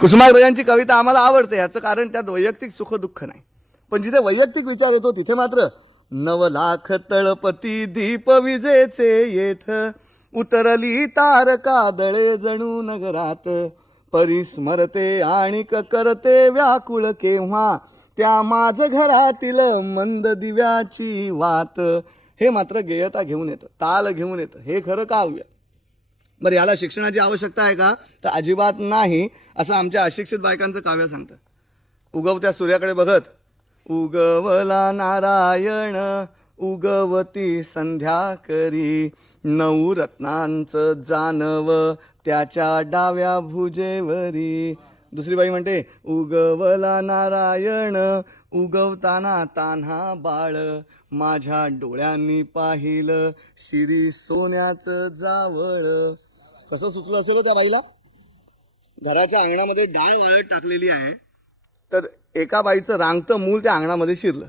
कुसुमाग्रजांची कविता आम्हाला आवडते. याचं कारण त्यात वैयक्तिक सुख दुःख नाही. पण जिथे वैयक्तिक विचार येतो तिथे मात्र नव लाख तळपती दीप विजेचे येथ. उतरली तारका दळे जणू नगरात. परिस्मरते आणि करते व्याकुळ केव्हा? त्या माझ घरातील मंद दिव्याची वात. हे मात्र गेयता घेऊन येतं ताल घेऊन येतं. हे खरं काव्य. बरं याला शिक्षणाची आवश्यकता आहे का? तर अजिबात नाही असं आमच्या अशिक्षित बायकांचं काव्य सांगतं. उगवत्या सूर्याकडे बघत उगवला नारायण उगवती संध्या करी नऊ रत्नांचं जानव त्याच्या डाव्या भुजेवरी. दुसरी बाई म्हणते उगवला नारायण उगवताना तान्हा बाळ. माझ्या डोळ्यांनी पाहिलं शिरी सोन्याचं जावळ. कसं सुचलं असेल हो त्या बाईला? घराच्या अंगणामध्ये डाळ वाळत टाकलेली आहे. तर एका बाईचं रांगतं मूल त्या अंगणामध्ये शिरलं.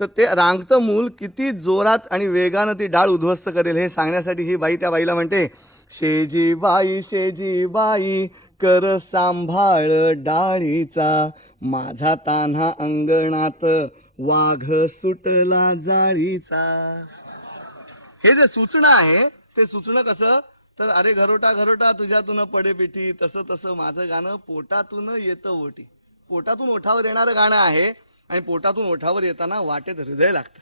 तर ते रांगतं मूल किती जोरात आणि वेगानं ती डाळ उद्ध्वस्त करेल हे सांगण्यासाठी ही बाई त्या बाईला म्हणते शेजी बाई शेजी बाई कर सांभाळ डाळीचा. माझा तान्हा अंगणात वाघ सुटला जाळीचा. हे जे सूचना आहे ते सुचणं कसं? तर अरे घरोटा घरोटा तुझ्यातून पडे पिठी तसं तसं माझं गाणं पोटातून येतं ओटी. पोटातून ओठावर येणारं गाणं आहे आणि पोटातून ओठावर येताना वाटेत हृदय लागतं.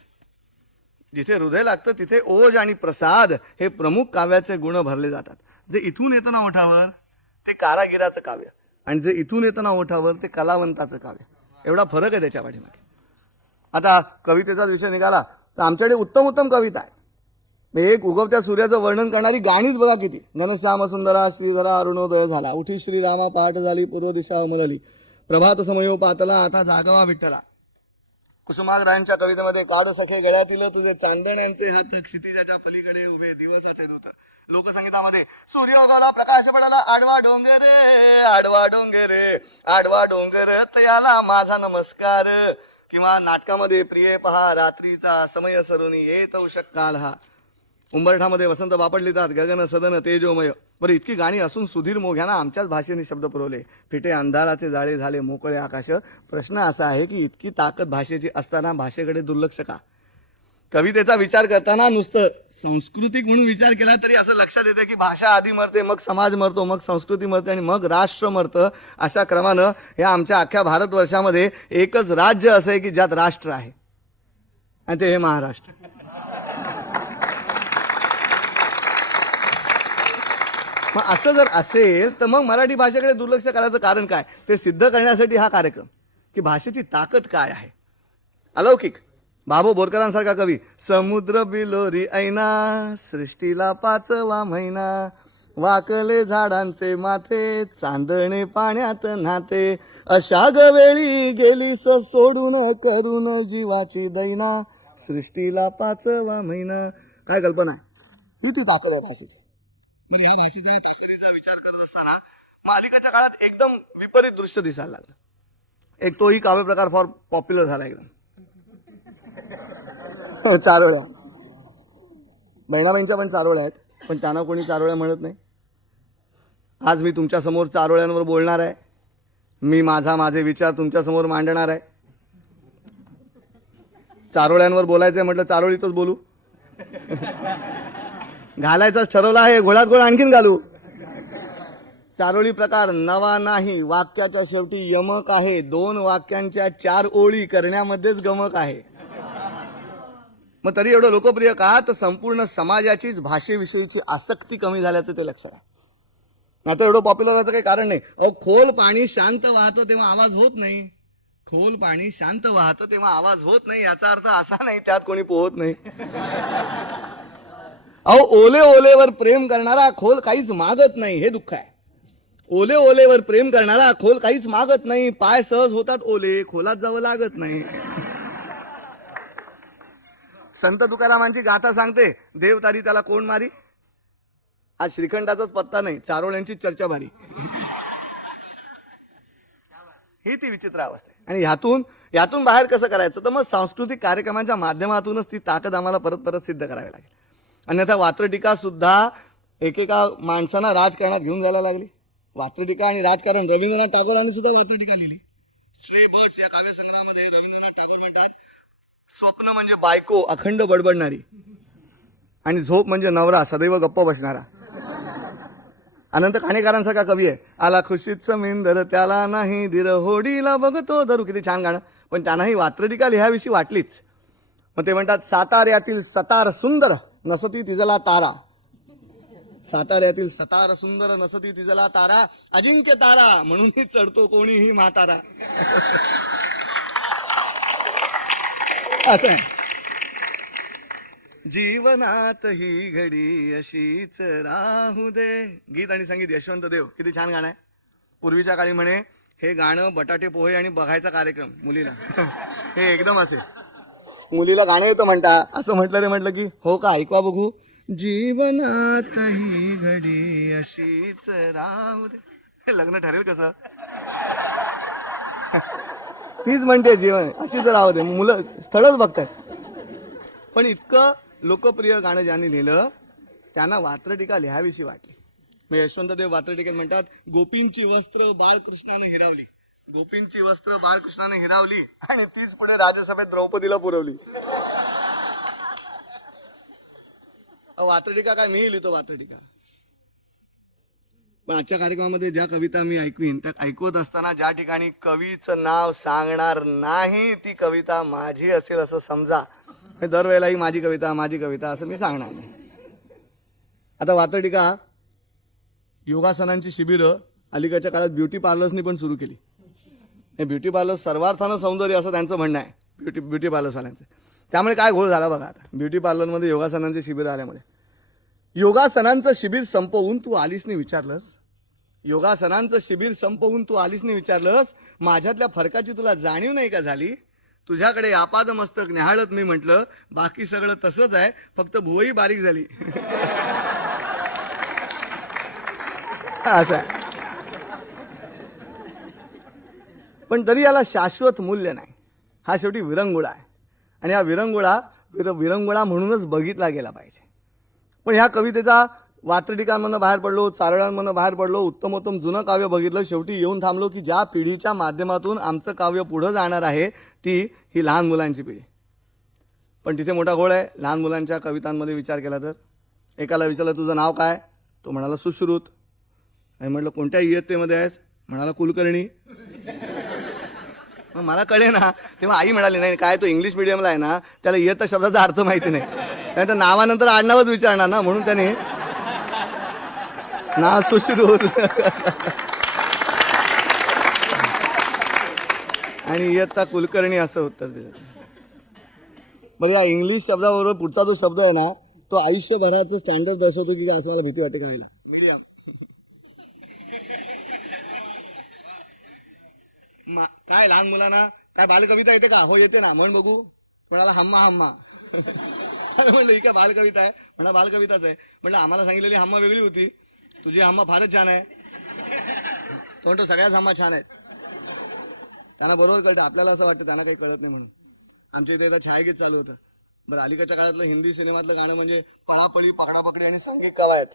जिथे हृदय लागतं तिथे ओज आणि प्रसाद हे प्रमुख काव्याचे गुण भरले जातात. जे इथून येतं ना ओठावर ते कारागिराचं काव्य. आणि जे इथून येतं ना ओठावर ते कलावंताचं काव्य. एवढा फरक आहे त्याच्या पाठीमागे. आता कवितेचाच विषय निघाला तर आमच्याकडे उत्तम उत्तम कविता आहे. एक उगवत्या सूर्याचं वर्णन करणारी गाणीच बघा किती. घनश्याम सुंदरा श्रीधरा अरुणोदय झाला. उठी श्रीरामा पाठ झाली पूर्व दिशा अमलली प्रभात समयो पातला आता जागवा विठ्ठला. कुसुमाग्रहांच्या कवितेमध्ये काढ सखे गळ्यातील तुझे चांदण्यांचे हात क्षितिजाच्या पलीकडे उभे दिवसाचे दूत. लोकसंगीतामध्ये सूर्य उगवला प्रकाश पडाला आडवा डोंगर आडवा डोंगर आडवा डोंगर तयाला माझा नमस्कार. किंवा नाटकामध्ये प्रिय पहा रात्रीचा समय सरुनी येत शक्काल हा. उंबरठामध्ये वसंत बापड लिहितात गगन सदन तेजोमय. बरं इतकी गाणी असून सुधीर मोघ्यांना आमच्याच भाषेने शब्द पुरवले. फिटे अंधाराचे जाळे झाले मोकळे आकाश. प्रश्न असा आहे की इतकी ताकद भाषेची असताना भाषेकडे दुर्लक्ष का? कवितेचा विचार करताना नुसतं सांस्कृतिक म्हणून विचार केला तरी असं लक्षात येतं की भाषा आधी मरते मग समाज मरतो मग संस्कृती मरते आणि मग राष्ट्र मरतं. अशा क्रमानं या आमच्या अख्ख्या भारतवर्षामध्ये एकच राज्य असं आहे की ज्यात राष्ट्र आहे. आणि ते हे महाराष्ट्र. मग असं जर असेल तर मग मराठी भाषेकडे दुर्लक्ष करायचं कारण काय? ते सिद्ध करण्यासाठी हा कार्यक्रम. की भाषेची ताकद काय आहे? अलौकिक. बाबू बोरकरांसारखा कवी समुद्र बिलोरी ऐना सृष्टीला पाचवा महिना वाकले झाडांचे माथे चांदणे पाण्यात नाते अशा वेळी गेली स सोडून करून जीवाची दैना सृष्टीला पाचवा महिना. काय कल्पना आहे? ही ती ताकद आहे भाषेची? या विचार करत असताना मालिकाच्या काळात एकदम विपरीत दृश्य दिसायला लागलं. एक तोही काव्य प्रकार फॉर पॉप्युलर झाला एकदम. चारोळ्या. बहिणाबाईंच्या पण चारोळ्या आहेत पण त्यांना कोणी चारोळ्या म्हणत नाही. आज मी तुमच्यासमोर चारोळ्यांवर बोलणार आहे. मी माझा माझे विचार तुमच्यासमोर मांडणार आहे. चारोळ्यांवर बोलायचंय म्हटलं चारोळीतच बोलू. घालायचा ठरवला आहे. घोळात घोळ आणखीन घालू. चारोळी प्रकार नवा नाही. वाक्याच्या शेवटी यमक आहे. दोन वाक्यांच्या चार ओळी करण्यामध्येच गमक आहे. मग तरी एवढं लोकप्रिय का? तर संपूर्ण समाजाचीच भाषेविषयीची आसक्ती कमी झाल्याचं ते लक्षात आहे. आता एवढं पॉप्युलर व्हायचं काही कारण नाही. अहो खोल पाणी शांत वाहतं तेव्हा आवाज होत नाही. खोल पाणी शांत वाहतं तेव्हा आवाज होत नाही. याचा अर्थ असा नाही त्यात कोणी पोहत नाही. अहो ओले ओलेवर प्रेम करणारा खोल काहीच मागत नाही हे दुःख आहे. ओले ओलेवर प्रेम करणारा खोल काहीच मागत नाही पाय सहज होतात ओले खोलात जावं लागत नाही. संत तुकारामांची गाथा सांगते देव तारी त्याला कोण मारी? आज श्रीखंडाचाच पत्ता नाही चारोळ्यांची चर्चा भारी. ही ती विचित्र अवस्था आहे. आणि ह्यातून यातून बाहेर कसं करायचं? तर मग सांस्कृतिक कार्यक्रमांच्या माध्यमातूनच ती ताकद आम्हाला परत परत सिद्ध करावी लागेल. अन्यथा वात्रटिका सुद्धा एकेका माणसांना राजकारणात घेऊन जायला लागली. वात्रटिका आणि राजकारण रवींद्रनाथ टागोरांनी सुद्धा वात्रटिका लिहिली. स्ले बर्ड्स या काव्यसंग्रहामध्ये रवींद्रनाथ टागोर म्हणतात स्वप्न म्हणजे बायको अखंड बडबडणारी आणि झोप म्हणजे नवरा सदैव गप्प बसणारा. अनंत खाणेकरांसारखा कवी आहे? आला खुशीत समिंदर त्याला नाही दिर होडीला बघतो धरू. किती छान गाणं. पण त्यांनाही वात्रटिका लिहाविषयी वाटलीच. मग ते म्हणतात साताऱ्यातील सतार सुंदर. नसती तिजला तारा. साताऱ्यातील सतार सुंदर नसती तिजला तारा अजिंक्य तारा म्हणूनही चढतो कोणीही म्हातारा. असं जीवनात ही घडी अशीच राहू दे. गीत आणि संगीत यशवंत देव किती छान गाणं आहे. पूर्वीच्या काळी म्हणे हे गाणं बटाटे पोहे आणि बघायचा कार्यक्रम मुलीला. हे एकदम असे. मुलीला गाणं येतं म्हणता. असं म्हटलं रे म्हटलं की हो का ऐकवा बघू. जीवनात ही घडी अशीच हे लग्न ठरेल कसं? तीच म्हणते जीवन अशीच राहू दे. मुलं स्थळच बघतात पण इतकं लोकप्रिय गाणं ज्यांनी लिहिलं त्यांना वात्रटिका लिहावीशी वाटली. मग यशवंतदेव वात्रटिकेत म्हणतात गोपींची वस्त्र बाळकृष्णाने हिरावली. गोपींची वस्त्र बाळकृष्णाने हिरावली आणि तीच पुढे राज्यसभेत द्रौपदीला पुरवली. अहो, वात्रटिका काय मी लिहितो वात्रटिका? पण आजच्या कार्यक्रमामध्ये ज्या कविता मी ऐकवीन त्या ऐकवत असताना ज्या ठिकाणी कवीचं नाव सांगणार नाही ती कविता माझी असेल असं समजा. दरवेळेला ही माझी कविता माझी कविता असं मी सांगणार नाही. आता वातटिका योगासनांची शिबिरं अलीकडच्या काळात ब्युटी पार्लर्सनी पण सुरू केली. हे ब्युटी पार्लर सर्वार्थानं सौंदर्य असं त्यांचं म्हणणं आहे. ब्युटी ब्युटी पार्लर्सवाल्यांचं त्यामुळे काय घोळ झाला बघा आता. ब्युटी पार्लरमध्ये योगासनांचे शिबिर आल्यामुळे. योगासनांचं शिबिर संपवून तू आलीस विचारलंस. योगासनांचं शिबिर संपवून तू आलीस विचारलंस. माझ्यातल्या फरकाची तुला जाणीव नाही का झाली? तुझ्याकडे आपाद मस्तक न्याहाळत मी म्हटलं बाकी सगळं तसंच आहे फक्त भुवई बारीक झाली. असं आहे. पण तरी याला शाश्वत मूल्य नाही. हा शेवटी विरंगुळा आहे. आणि हा विरंगुळा विर विरंगुळा म्हणूनच बघितला गेला पाहिजे. पण ह्या कवितेचा वात्रटिकांमधनं बाहेर पडलो चारळांमधनं बाहेर पडलो उत्तमोत्तम जुनं काव्य बघितलं शेवटी येऊन थांबलो की ज्या पिढीच्या माध्यमातून आमचं काव्य पुढं जाणार आहे ती ही लहान मुलांची पिढी. पण तिथे मोठा घोळ आहे. लहान मुलांच्या कवितांमध्ये विचार केला तर एकाला विचारलं तुझं नाव काय? तो म्हणाला सुश्रुत. आणि म्हटलं कोणत्या इयत्तेमध्ये आहेस? म्हणाला कुलकर्णी. मग मला कळे ना तेव्हा आई म्हणाली नाही काय तो इंग्लिश मिडियमला आहे ना त्याला इयत्ता शब्दाचा अर्थ माहिती नाही. त्यानंतर नावानंतर आडनावच विचारणार ना म्हणून त्याने ना सुश्रुत आणि इयत्ता कुलकर्णी असं उत्तर दिलं. बरं या इंग्लिश शब्दाबरोबर पुढचा जो शब्द आहे ना तो आयुष्यभराचं स्टँडर्ड दर्शवतो की असं मला भीती वाटते खायला मीडियम मा- काय लहान मुलांना? काय बालकविता येते का? हो येते ना. म्हण बघू. कोणाला हम्मा हम्मा. अरे म्हणलं ही काय बालकविता आहे? म्हणा बालकविताच आहे. म्हणलं आम्हाला सांगितलेली हम्मा वेगळी होती. तुझी हम्मा फारच छान आहे. तो म्हणतो सगळ्याच हम्मा छान आहेत. त्यांना बरोबर कळतं. आपल्याला असं वाटतं त्यांना काही कळत नाही म्हणून. आमच्या इथे एकदा छायागीत चालू होतं. बरं अलीकडच्या काळातलं हिंदी सिनेमातलं गाणं म्हणजे पळापळी पकडापकडी आणि संगीत कवायत.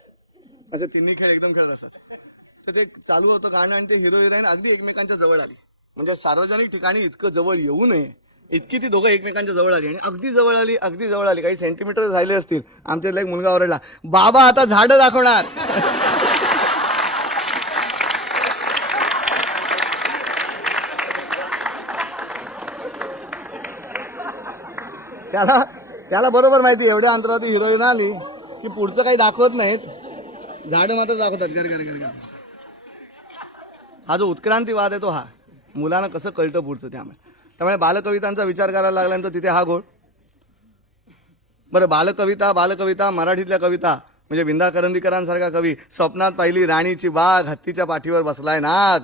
असे तिन्ही खेळ एकदम खेळत असतात. तर ते चालू होतं गाणं आणि ते हिरो हिरोईन अगदी एकमेकांच्या जवळ आली. म्हणजे सार्वजनिक ठिकाणी इतकं जवळ येऊ नये. इतकी ती दोघं एकमेकांच्या जवळ आली. आणि अगदी जवळ आली अगदी जवळ आली. काही सेंटीमीटर झाले असतील. आमच्यातला एक मुलगा ओरडला बाबा आता झाडं दाखवणार. त्याला त्याला बरोबर माहिती एवढ्या अंतरावरती हिरोईन आली की पुढचं काही दाखवत नाहीत. झाडं मात्र दाखवतात. गर गर गर गर हा जो उत्क्रांतीवाद आहे तो हा. मुलांना कसं कळतं पुढचं त्यामुळे. त्यामुळे बालकवितांचा विचार करायला लागल्यानंतर तिथे हा गोळ बरं बालकविता बालकविता मराठीतल्या कविता म्हणजे विंदा करंदीकरांसारखा कवी स्वप्नात पाहिली राणीची बाग हत्तीच्या पाठीवर बसलाय नाग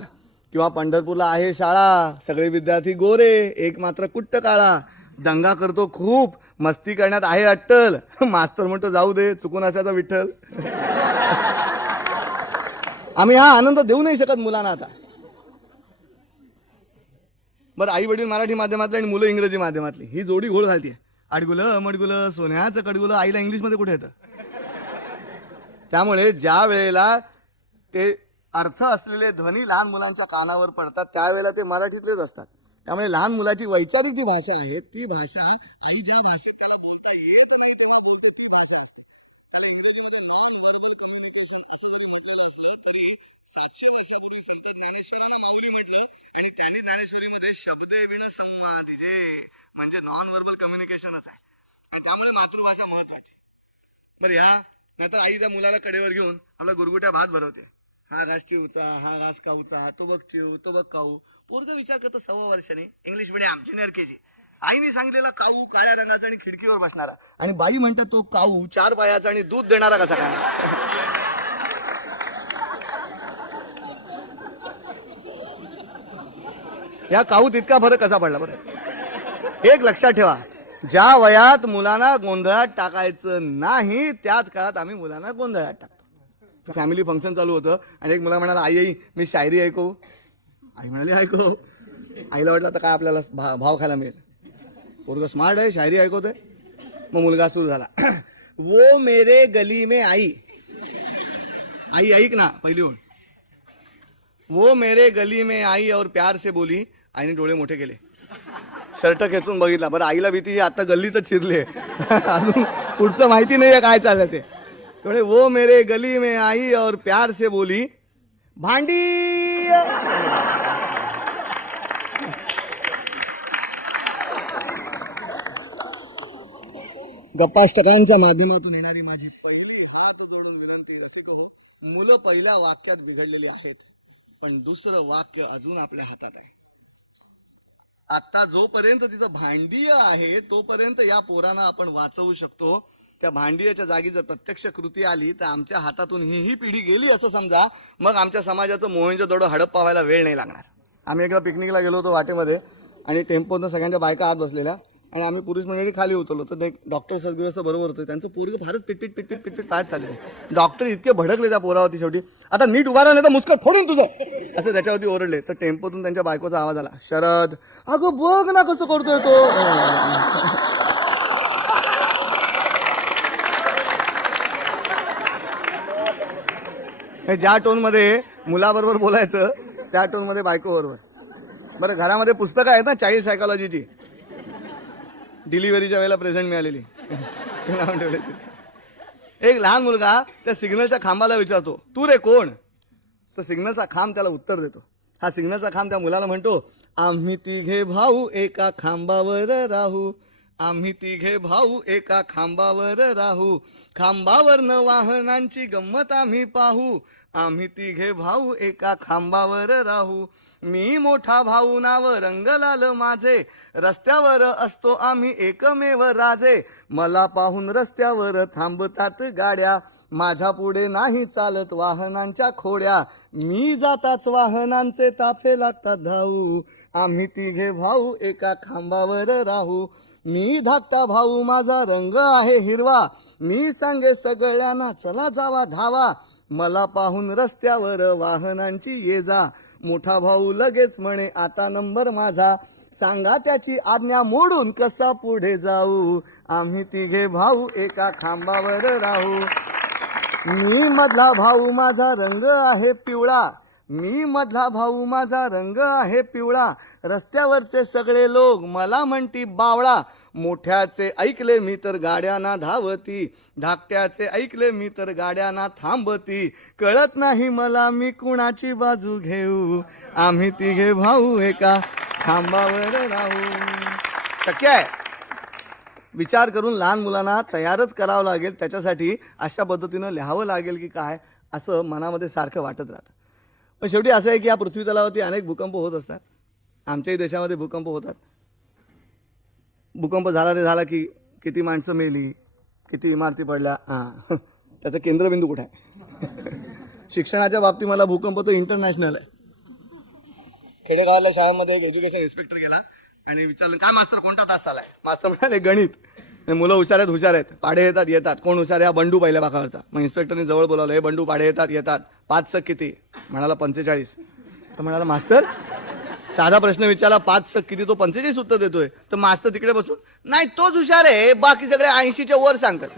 किंवा पंढरपूरला आहे शाळा सगळे विद्यार्थी गोरे एक मात्र कुट्ट काळा दंगा करतो खूप मस्ती करण्यात आहे अट्टल मास्तर म्हणतो जाऊ दे चुकून असायचा विठ्ठल. आम्ही हा आनंद देऊ नाही शकत मुलांना आता. बरं आई वडील मराठी माध्यमातले आणि मुलं इंग्रजी माध्यमातली. ही जोडी घोळ झाली आहे आडगुलं मडगुलं सोन्याचं कडगुलं आईला इंग्लिशमध्ये कुठे येतं? त्यामुळे ज्या वेळेला ते अर्थ असलेले ध्वनी लहान मुलांच्या कानावर पडतात त्यावेळेला ते मराठीतलेच असतात. त्यामुळे लहान मुलाची वैचारिक जी भाषा आहे ती भाषा आणि ज्या भाषेत त्याला बोलता येत नाही त्याला बोलते ती भाषा असते. त्याला इंग्रजीमध्ये नॉन व्हर्बल कम्युनिकेशन असं जरी म्हटलेलं असलं तरी सातशे वर्षापूर्वी संत ज्ञानेश्वरांनी सुरी म्हटलं आणि त्याने ज्ञानेश्वरीमध्ये शब्द विण संवादिजे म्हणजे नॉन व्हर्बल कम्युनिकेशनच आहे. आणि त्यामुळे मातृभाषा महत्वाची. बरं ह्या नाहीतर आई त्या मुलाला कडेवर घेऊन आपला गुरगुट्या भात भरवते. हा घास चिवचा हा रास काऊचा तो बघ चिव तो बघ काऊ. पोरग विचार करतो सव्वा वर्षाने. English medium junior K G आईने सांगितलेला काऊ काळ्या रंगाचा आणि खिडकीवर बसणारा. आणि बाई म्हणतात तो काऊ चार पायाचा आणि दूध देणारा कसा काय? या काऊ तितका फरक कसा पडला बरं? एक लक्षात ठेवा ज्या वयात मुलांना गोंधळात टाकायचं नाही त्याच काळात आम्ही मुलांना गोंधळात टाकतो. फॅमिली फंक्शन चालू होतं आणि एक मुला म्हणाला आई आई मी शायरी ऐकू. आई म्हणाली ऐकू. आईला वाटलं तर काय आपल्याला भा भाव खायला मिळेल. पोरग स्मार्ट आहे शायरी ऐकवते मग मुलगा सुरू झाला वो मेरे गली में आई. आई ऐक ना पहिली ओळ. वो मेरे गली में आई और प्यार से बोली आईने डोळे मोठे केले. शर्ट खेचून बघितला. बरं आईला भीती आता गल्लीतच शिरले अजून पुढचं माहिती नाहीये काय चाललं ते. थोडे वो मेरे गली में आई और प्यार से बोली भांडी. गप्पाष्टकांच्या माध्यमातून येणारी माझी पहिली हात जोडून विनंती रसिको मुलं पहिल्या वाक्यात बिघडलेली आहेत पण दुसरं वाक्य अजून आपल्या हातात आहे. आता जोपर्यंत तिथं भांडीय आहे तोपर्यंत या पोरांना आपण वाचवू शकतो. त्या भांडियाच्या जागी जर प्रत्यक्ष कृती आली तर आमच्या हातातून ही ही पिढी गेली असं समजा मग आमच्या समाजाचं मोहनचं दडो हडप पावायला वेळ नाही लागणार. आम्ही एकदा पिकनिकला गेलो होतो वाटेमध्ये आणि टेम्पोनं सगळ्यांच्या बायका आत बसलेल्या आणि आम्ही पुरुष मंडळी खाली उतरलो. तर डॉक्टर सदगृहस्त बरोबर होतं. त्यांचं पोरग फारच पिटपिट पिटपिट पिटपिट पाहत चालले डॉक्टर इतके भडकले त्या पोरावरती शेवटी. आता नीट उभा राहिलं तर मुस्कट फोडून तुझं. असं त्याच्यावरती ओरडले. तर टेम्पोतून त्यांच्या बायकोचा आवाज आला. शरद अगं बघ ना कसं करतोय तो. ज्या टोनमध्ये मुलाबरोबर बोलायचं त्या टोनमध्ये बायको बरोबर बरं घरामध्ये पुस्तकं आहेत ना चाइल्ड सायकॉलॉजीची. डिलिव्हरीच्या वेळेला प्रेझेंट मिळालेली. एक लहान मुलगा त्या सिग्नलच्या खांबाला विचारतो तू रे कोण? तर सिग्नलचा खांब त्याला उत्तर देतो. हा सिग्नलचा खांब त्या मुलाला म्हणतो आम्ही तिघे भाऊ एका खांबावर राहू. आम्ही तिघे भाऊ एका खांबावर राहू. खांबावर न वाहनांची गंमत आम्ही पाहू. आम्ही तिघे भाऊ एका खांबावर राहू. मी मोठा भाऊ नाव रंगलाल माझे. रस्त्यावर असतो आम्ही एकमेव राजे. मला पाहून रस्त्यावर थांबतात गाड्या. माझ्या पुढे नाही चालत वाहनांच्या खोड्या. मी जाताच वाहनांचे ताफे लागतात धावू. आम्ही तिघे भाऊ एका खांबावर राहू. मी धाकटा भाऊ माझा रंग आहे हिरवा. मी सांगे सगळ्यांना चला जावा धावा. मला पाहून रस्त्यावर वाहनांची ये जा. मोठा भाऊ लगेच म्हणे आता नंबर माझा. सांगा त्याची आज्ञा मोडून कसा पुढे जाऊ? आम्ही तिघे भाऊ एका खांबावर राहू. मी मधला भाऊ माझा रंग आहे पिवळा. मी मधला भाऊ माझा रंग आहे पिवळा. रस्त्यावरचे सगळे लोक मला म्हणती बावळा. मोठ्याचे ऐकले मी तर गाड्यांना धावती धाकट्याचे ऐकले मी तर गाड्यांना थांबती. कळत नाही मला मी कुणाची बाजू घेऊ. आम्ही तिघे भाऊ एका खांबावर राहू. शक्य आहे. विचार करून लहान मुलांना तयारच करावं लागेल. त्याच्यासाठी अशा पद्धतीनं लिहावं लागेल की काय असं मनामध्ये सारखं वाटत राहतं. पण शेवटी असं आहे की या पृथ्वी तलावरती अनेक भूकंप होत असतात. आमच्याही देशामध्ये भूकंप होतात. भूकंप झाला रे झाला की किती माणसं मेली किती इमारती पडल्या. हां. त्याचा केंद्रबिंदू कुठे आहे? शिक्षणाच्या बाबतीत मला भूकंप तर इंटरनॅशनल आहे. खेडेगावातल्या शाळेमध्ये एक एज्युकेशन इन्स्पेक्टर गेला आणि विचारलं काय मास्तर कोणता तास आलाय मास्तर म्हणाले गणित. आणि मुलं हुशार आहेत हुशार आहेत. पाडे येतात येतात. कोण हुशार आहे? हा बंडू पहिल्या भागावरचा मग इन्स्पेक्टरने जवळ बोलावलं हे बंडू पाडे येतात येतात. पाच सक किती? म्हणाला पंचेचाळीस. तर म्हणाला मास्तर साधा प्रश्न विचारला पाच सक किती तो पंचेचाळीस उत्तर देतोय. तर मास्तर तिकडे बसून नाही तोच हुशार आहे बाकी सगळे ऐंशीच्या वर सांगतात.